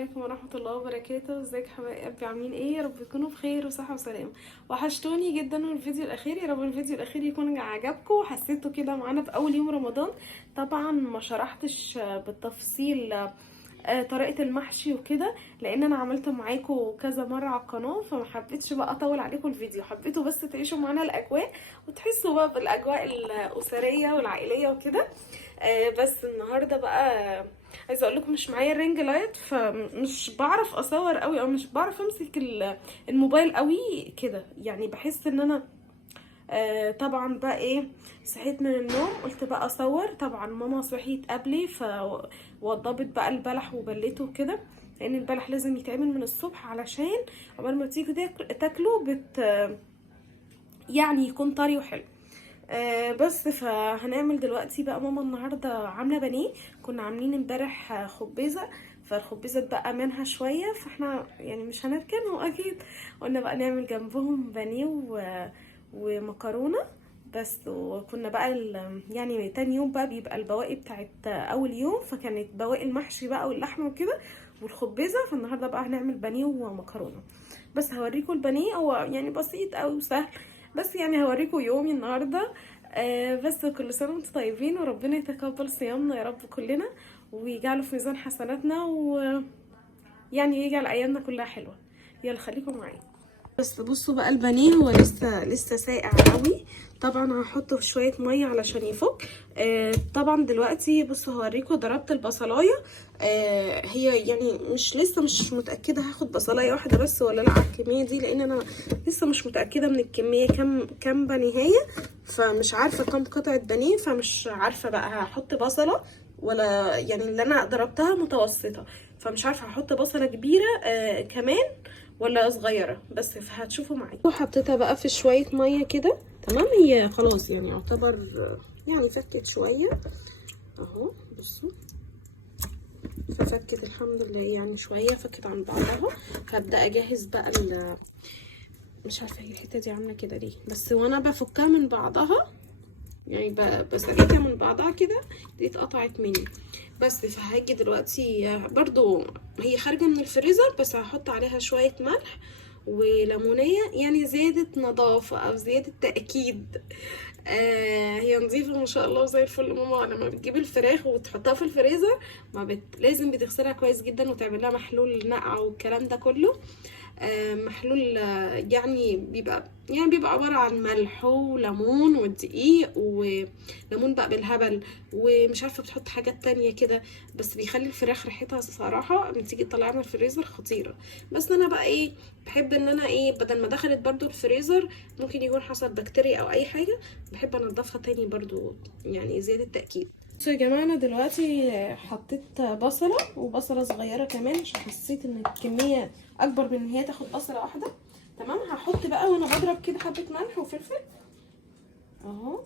عليكم ورحمة الله وبركاته. ازيك حبايبي؟ عاملين ايه؟ يا رب تكونوا بخير وصحة وسلامة. وحشتوني جدا من الفيديو الاخير. يا رب الفيديو الاخير يكون عجبكم وحسيتوا كده معانا في اول يوم رمضان. طبعا ما شرحتش بالتفصيل طريقة المحشي وكده، لان انا عملته معاكم كذا مرة على القناة، فما حبيتش بقى اطول عليكم الفيديو. حبيتوا بس تعيشوا معانا الاجواء وتحسوا بقى بالاجواء الاسرية والعائلية وكده. بس النهارده بقى عايزه اقول لكم مش معايا الرينج لايت، فمش بعرف اصور قوي او مش بعرف امسك الموبايل قوي كده. يعني بحس ان انا طبعا بقى ايه، صحيت من النوم قلت بقى اصور. طبعا ماما صحيت قبلي فوضبت بقى البلح وبلته كده، لان البلح لازم يتعمل من الصبح علشان قبل ما تيجوا تاكلوا يعني يكون طري وحلو. بس فهنعمل دلوقتي بقى. ماما النهارده عامله بانيه، كنا عاملين امبارح خبيزه، فالخبيزه اتبقى منها شويه، فاحنا يعني مش هنركنهم اكيد. قلنا بقى نعمل جنبهم بانيه ومكرونه بس. وكنا بقى يعني تاني يوم بقى بيبقى البواقي بتاعت اول يوم، فكانت بواقي المحشي بقى واللحمه وكده والخبيزه. فالنهارده بقى هنعمل بانيه ومكرونه. بس هوريكم البانيه، هو يعني بسيط او سهل، بس يعني هوريكم يومي النهارده. بس كل سنه وانتم طيبين، وربنا يتقبل صيامنا يا رب كلنا، ويجعله في ميزان حسناتنا، ويعني يجعل ايامنا كلها حلوه. يلا خليكم معايا. بس بصوا بقى البانيه هو لسه ساقع قوي. طبعا هحطه في شويه ميه علشان يفك. طبعا دلوقتي بصوا هوريكم ضربت البصلايه. هي يعني لسه مش متاكده هاخد بصلايه واحده بس ولا لا على الكميه دي، لان انا لسه مش متاكده من الكميه كام بانيهيه، فمش عارفه كام قطعه بانيه، فمش عارفه بقى هحط بصله ولا يعني اللي انا ضربتها متوسطه، فمش عارفه هحط بصله كبيره كمان ولا صغيره. بس هتشوفوا معايا. وحطيتها بقى في شويه ميه كده. تمام، هي خلاص يعني يعتبر يعني فكت شويه اهو. بصوا ففكت الحمد لله، يعني شويه فكت عن بعضها. فابدا اجهز بقى مش عارفه هي الحته دي عامله كده ليه، بس وانا بفكها من بعضها يعني بسلكها من بعضها كده دي اتقطعت مني. بس فهاجي دلوقتي برضو هي خارجه من الفريزر، بس هحط عليها شويه ملح وليمونيه، يعني زياده نظافه او زياده تاكيد. هي نظيفه ما شاء الله زي الفل. ماما لما بتجيب الفراخ وتحطها في الفريزر لازم بتغسلها كويس جدا وتعمل لها محلول نقع والكلام ده كله. محلول يعني بيبقى عبارة عن ملح وليمون ودقيق وليمون بقى بالهبل، ومش عارفة بتحط حاجات تانية كده، بس بيخلي الفراخ ريحتها صراحة لما تيجي تطلعها من الفريزر خطيرة. بس انا بقى ايه، بحب ان انا ايه بدل ما دخلت برضو الفريزر ممكن يكون حصل بكتيريا او اي حاجة، بحب انضفها تاني برضو يعني زيادة تأكيد. بصوا يا جماعه، انا دلوقتي حطيت بصله وبصله صغيره كمان عشان حسيت ان الكميه اكبر من ان هي تاخد بصله واحده. تمام، هحط بقى وانا بضرب كده حبه ملح وفلفل اهو،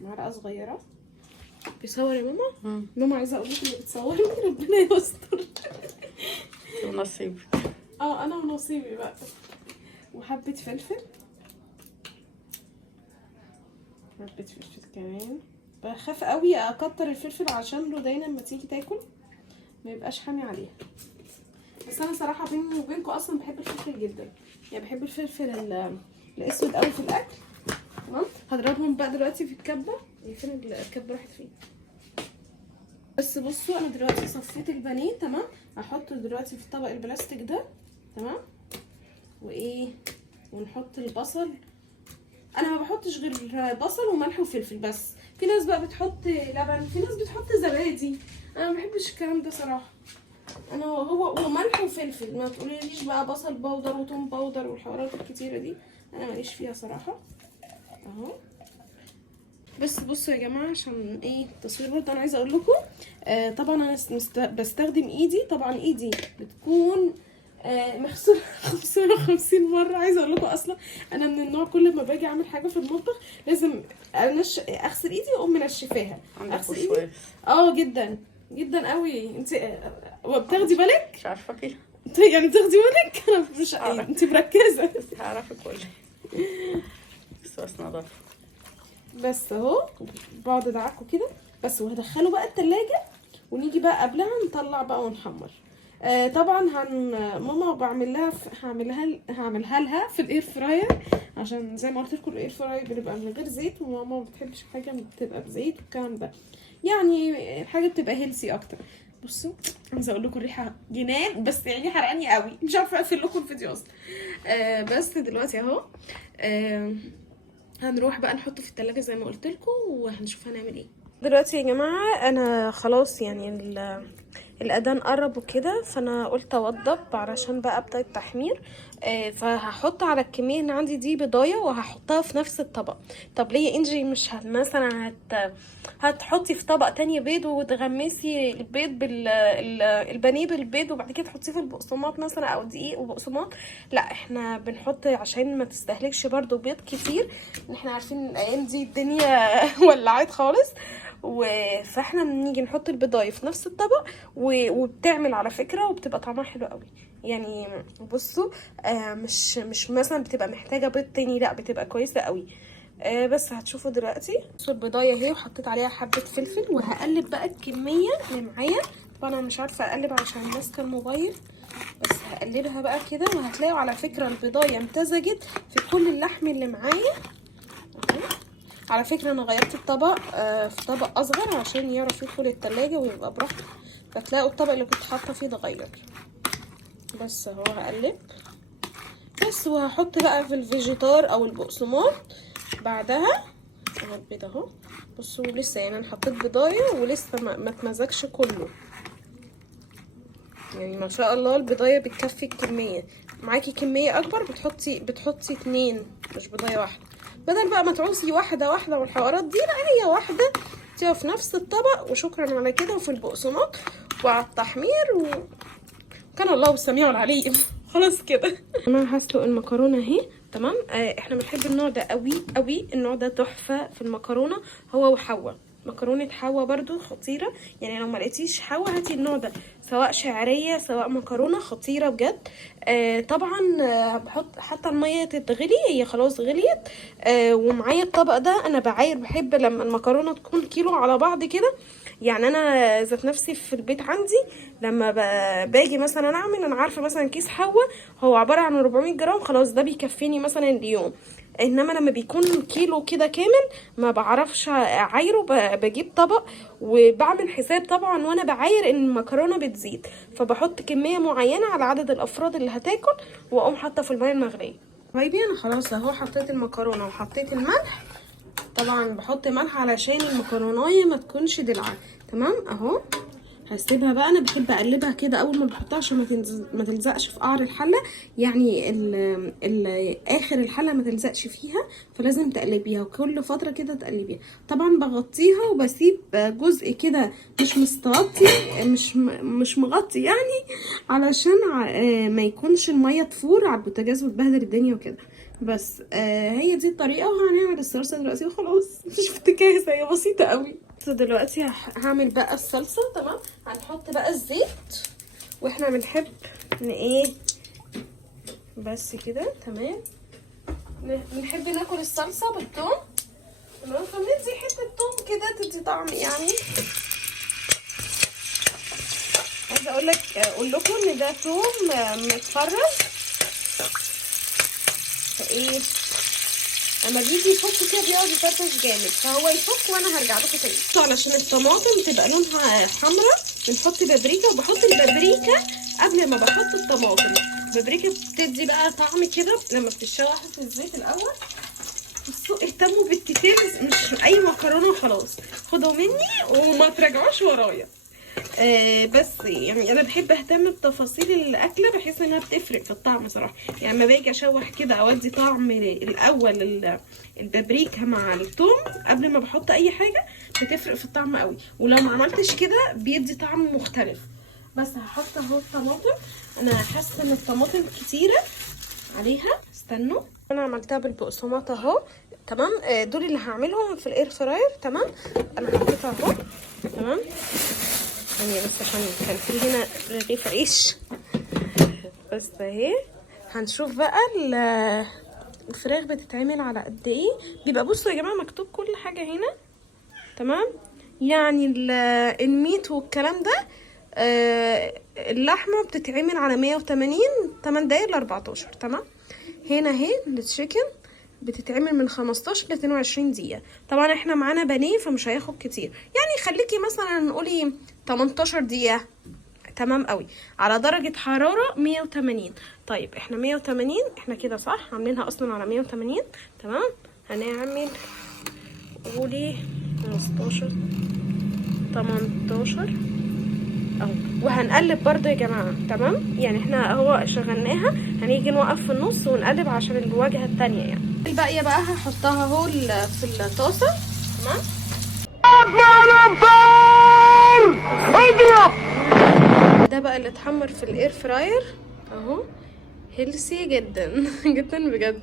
معلقه صغيره. بيصور يا ماما؟ ماما عايزه اقول لك اللي بتصورني ربنا يستر. ونصيب. انا ونصيبي بقى. وحبه فلفل، حبه فلفل كمان. بخاف قوي اكتر الفلفل عشان رودينا لما تيجي تاكل ما يبقاش حامي عليها. بس انا صراحه بيني وبينكم اصلا بحب الفلفل جدا، يعني بحب الفلفل الاسود قوي في الاكل. تمام، هضربهم بقى دلوقتي في الكبه. فين الكبه راحت فين؟ بس بصوا انا دلوقتي صفيت البانيه. تمام، هحطه دلوقتي في الطبق البلاستيك ده. تمام، وايه ونحط البصل. انا ما بحطش غير بصل وملح وفلفل بس. في ناس بقى بتحط لبن، في ناس بتحط زبادي، انا ما بحبش الكلام ده صراحه. انا هو وملح وفلفل، ما تقوليليش بقى بصل باودر وتوم باودر والحوارات الكتيره دي، انا ماليش فيها صراحه اهو. بس بصوا يا جماعه، عشان ايه التصوير برضه انا عايزه اقول لكم. طبعا انا بستخدم ايدي. طبعا ايدي بتكون مغسوله 550 مره. عايزه اقول لكم اصلا انا من النوع كل ما باجي اعمل حاجه في المطبخ لازم اغسل ايدي واقوم منشفاها. اغسل ايدي جدا جدا قوي. انت بتاخدي بالك؟ مش عارفه كده يعني بتاخدي بالك؟ انا مش انت مركزه. هعرفك كله بس نظافه. بس اهو بقعد ادعكه كده بس، وهدخله بقى التلاجة، ونيجي بقى قبلها نطلع بقى ونحمر. طبعا ماما هعملها لها في الاير فراير، عشان زي ما قلت لكم الاير فراير بتبقى من غير زيت، وماما ما بتحبش حاجه بتبقى بزيت والكلام ده، يعني الحاجه بتبقى هيلسي اكتر. بصوا عايزه اقول لكم الريحه جنان، بس يعني حرقاني قوي، مش عارفه اقفل لكم الفيديو اصلا. بس دلوقتي اهو هنروح بقى نحطه في التلاجة زي ما قلت لكم، وهنشوف هنعمل ايه دلوقتي. يا جماعه انا خلاص يعني الاذان قرب وكده، فانا قلت اوضب علشان بقى ابدا التحمير. فهحط على الكميه اللي عندي دي بضايه وهحطها في نفس الطبق. طب ليه يا انجي مش مثلا هتحطي في طبق تاني بيض وتغمسي البيض البانيه بالبيض وبعد كده تحطيه في البقسماط مثلا او دقيق وبقسماط؟ لا احنا بنحط عشان ما تستهلكش برضو بيض كتير، احنا عارفين الايام دي الدنيا ولعت خالص. فاحنا بنيجي نحط البضايه في نفس الطبق وبتعمل على فكره وبتبقى طعمها حلو قوي. يعني بصوا مش مثلا بتبقى محتاجه بيض تاني، لا بتبقى كويسه قوي. بس هتشوفوا دلوقتي. بصوا البضايه اهي وحطيت عليها حبه فلفل، وهقلب بقى الكميه اللي معايا. طبعا انا مش عارفه اقلب عشان ماسكه الموبايل، بس هقلبها بقى كده، وهتلاقوا على فكره البضايه امتزجت في كل اللحم اللي معايا. على فكرة انا غيرت الطبق في طبق اصغر عشان يعرف يدخل التلاجة ويبقى براحته، فتلاقوا الطبق اللي كنت حاطه فيه اتغير. بس اهو هقلب بس، وهحط بقى في الفيجيتار او البقسماط بعدها اهو البيض اهو. بصوا لسه يعني انا حطيت بضايه ولسه ما اتمزجش كله، يعني ما شاء الله البضايه بتكفي الكميه. معاكي كميه اكبر بتحطي 2 مش بضايه واحده، بدل بقى ما تعوزي واحده والحوارات دي، لا هي واحده تبقى في نفس الطبق وشكرا على كده، وفي البقسماط وعلى التحمير كان الله السميع العليم. خلاص كده انا هسلق المكرونه اهي. تمام. احنا بنحب النوع ده قوي، النوع ده تحفه في المكرونه، هو وحوا. مكرونه حوا برضو خطيره، يعني لو ما لقيتيش حوا هاتي النوع ده، سواء شعريه سواء مكرونه، خطيره بجد. طبعا بحط حتى الميه تتغلي، هي خلاص غليت. ومعايا الطبق ده انا بحب لما المكرونه تكون كيلو على بعض كده. يعني انا ذات نفسي في البيت عندي لما باجي مثلا اعمل، انا عارفه مثلا كيس حوا هو عباره عن 400 جرام، خلاص ده بيكفيني مثلا اليوم. انما لما بيكون كيلو كده كامل ما بعرفش اعايره، بجيب طبق وبعمل حساب طبعا وانا بعاير ان المكرونه بتزيد، فبحط كميه معينه على عدد الافراد اللي هتاكل، واقوم حاطه في الميه المغليه. حبايبي انا خلاص اهو حطيت المكرونه وحطيت الملح. طبعا بحط ملح علشان المكرونايه ما تكونش دلعه. تمام اهو هسيبها بقى. انا بحب اقلبها كده اول ما بحطها عشان ما تلزقش في قعر الحله، يعني اخر الحله ما تلزقش فيها، فلازم تقلبيها وكل فتره كده تقلبيها. طبعا بغطيها وبسيب جزء كده مش مستغطي، مش مغطي يعني، علشان ما يكونش الميه تفور على البوتاجاز وتبهدل الدنيا وكده. بس هي دي الطريقه، وهنعمل الصلصه دلوقتي وخلاص. مش افتكاسه، هي بسيطه قوي. دلوقتي هعمل بقى الصلصه. تمام. هنحط بقى الزيت، واحنا بنحب ايه بس كده. تمام. بنحب ناكل الصلصه بالثوم. تمام. فبندي حته ثوم كده تدي طعم يعني. عايزه اقول لكم ان ده ثوم متفرز، فايه لما بيجي يفك كده بيقعد يفرفش جامد، فهو يفك وانا هرجع لكم تاني. علشان الطماطم تبقى لونها حمرا بنحط بابريكا، وبحط البابريكا قبل ما بحط الطماطم. البابريكا بتدي بقى طعم كده لما بتتشوح في الزيت الاول. بصوا اهتموا بالتيتيلز، مش اي مكرونه وخلاص، خدوا مني وما تراجعوش ورايا. بس يعني انا بحب اهتم بتفاصيل الاكله، بحيث انها بتفرق في الطعم صراحه. يعني لما باجي اشوح كده اودي طعم الاول البابريكا مع الثوم قبل ما بحط اي حاجه، بتفرق في الطعم قوي، ولو ما عملتش كده بيدي طعم مختلف. بس هحط اهو الطماطم. انا حاسه ان الطماطم كتيره عليها، استنوا. انا عملتها بالبقسماط اهو. تمام. دول اللي هعملهم في الاير فراير. تمام. انا حطيتها اهو. تمام. يعني بس عشان كان في هنا رغيف عيش بس اهي. هنشوف بقى الفراخ بتتعمل على قد ايه. بيبقى بصوا يا جماعه مكتوب كل حاجه هنا. تمام. يعني الميت والكلام ده اللحمه بتتعمل على 180 8 دقايق ل 14. تمام. هنا اهي التشيكن بتتعمل من 15 ل 22 دقيقه. طبعا احنا معانا بانيه فمش هياخد كتير، يعني خليكي مثلا نقولي 18 دقيقه. تمام قوي. على درجه حراره 180. طيب احنا 180 احنا كده صح، عاملينها اصلا على 180. تمام. هنعمل قولي 15 18 اهو، وهنقلب برضو يا جماعه. تمام. يعني احنا هو شغلناها، هنيجي نوقف في النص ونقلب عشان الواجهه التانية. يعني الباقيه بقى هحطها اهو في الطاسه. تمام. ده بقى اللي اتحمر في الاير فراير اهو، هيلسي جدا جدا بجد.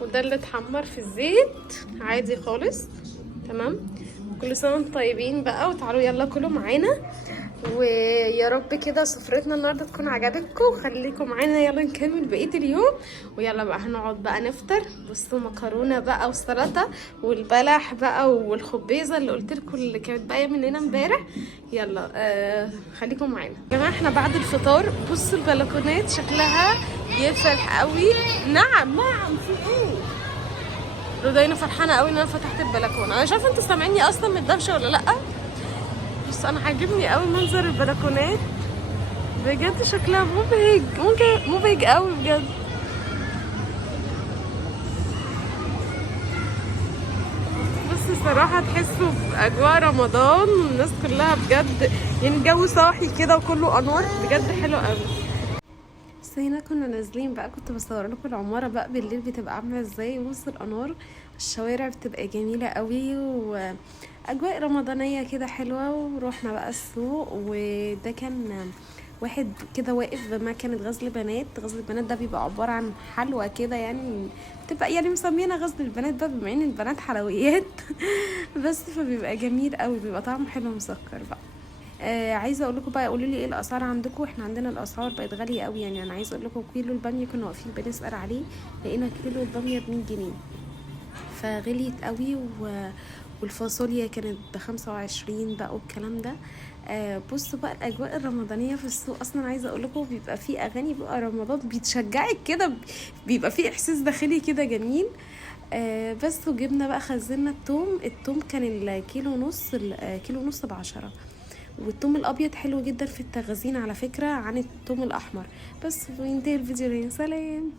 وده اللي اتحمر في الزيت عادي خالص. تمام. كل سنه وانتم طيبين بقى، وتعالوا يلا كلوا معانا. ويا رب كده سفرتنا النهارده تكون عجبتكم، وخليكم معانا يلا نكمل بقيه اليوم. ويلا بقى هنقعد بقى نفطر. بصوا مكرونه بقى وسلطه والبلح بقى والخبيزه اللي قلت لكم اللي كانت باقيه مننا امبارح. يلا خليكم معانا يا جماعه. احنا بعد الفطار بصوا البلكونات شكلها يفرح قوي. نعم في ايه؟ رودينا فرحانه قوي ان انا فتحت البلكونه. انا مش عارفه انتوا سامعيني اصلا من الدوشه ولا لا، بس انا عاجبني قوي منظر البلكونات بجد، شكلها مبهج مبهج قوي بجد. بس الصراحه تحسوا باجواء رمضان والناس كلها بجد، يعني الجو صاحي كده وكله انوار بجد حلو قوي. بس هنا كنا نازلين بقى، كنت بصور لكم العماره بقى بالليل بتبقى عامله ازاي وسط الانوار. الشوارع بتبقى جميله قوي واجواء رمضانيه كده حلوه. ورحنا بقى السوق، وده كان واحد كده واقف بمكنه غزل بنات. غزل البنات ده بيبقى عباره عن حلوى كده، يعني بتبقى يعني مسمينا غزل البنات بقى بما ان البنات حلويات بس فبيبقى جميل قوي، بيبقى طعمه حلو مسكر بقى. عايزه اقول لكم بقى، قولوا لي ايه الاسعار عندكم. احنا عندنا الاسعار بقت غاليه قوي. يعني انا عايزه اقول لكم كيلو الباميه كنا واقفين بنسال عليه، لقينا كيلو الباميه ب 100 جنيه، فغليت قوي. والفاصوليا كانت ب25 بقى والكلام ده. بصوا بقى الاجواء الرمضانيه في السوق. اصلا عايزه اقول لكم بيبقى فيه اغاني بقى رمضان بتشجعك كده، بيبقى فيه احساس داخلي كده جميل. بس وجبنا بقى خزنا التوم كان الكيلو نص كيلو ونص ب10. والثوم الابيض حلو جدا في التخزين على فكره عن الثوم الاحمر. بس وينتهي الفيديو. سلام.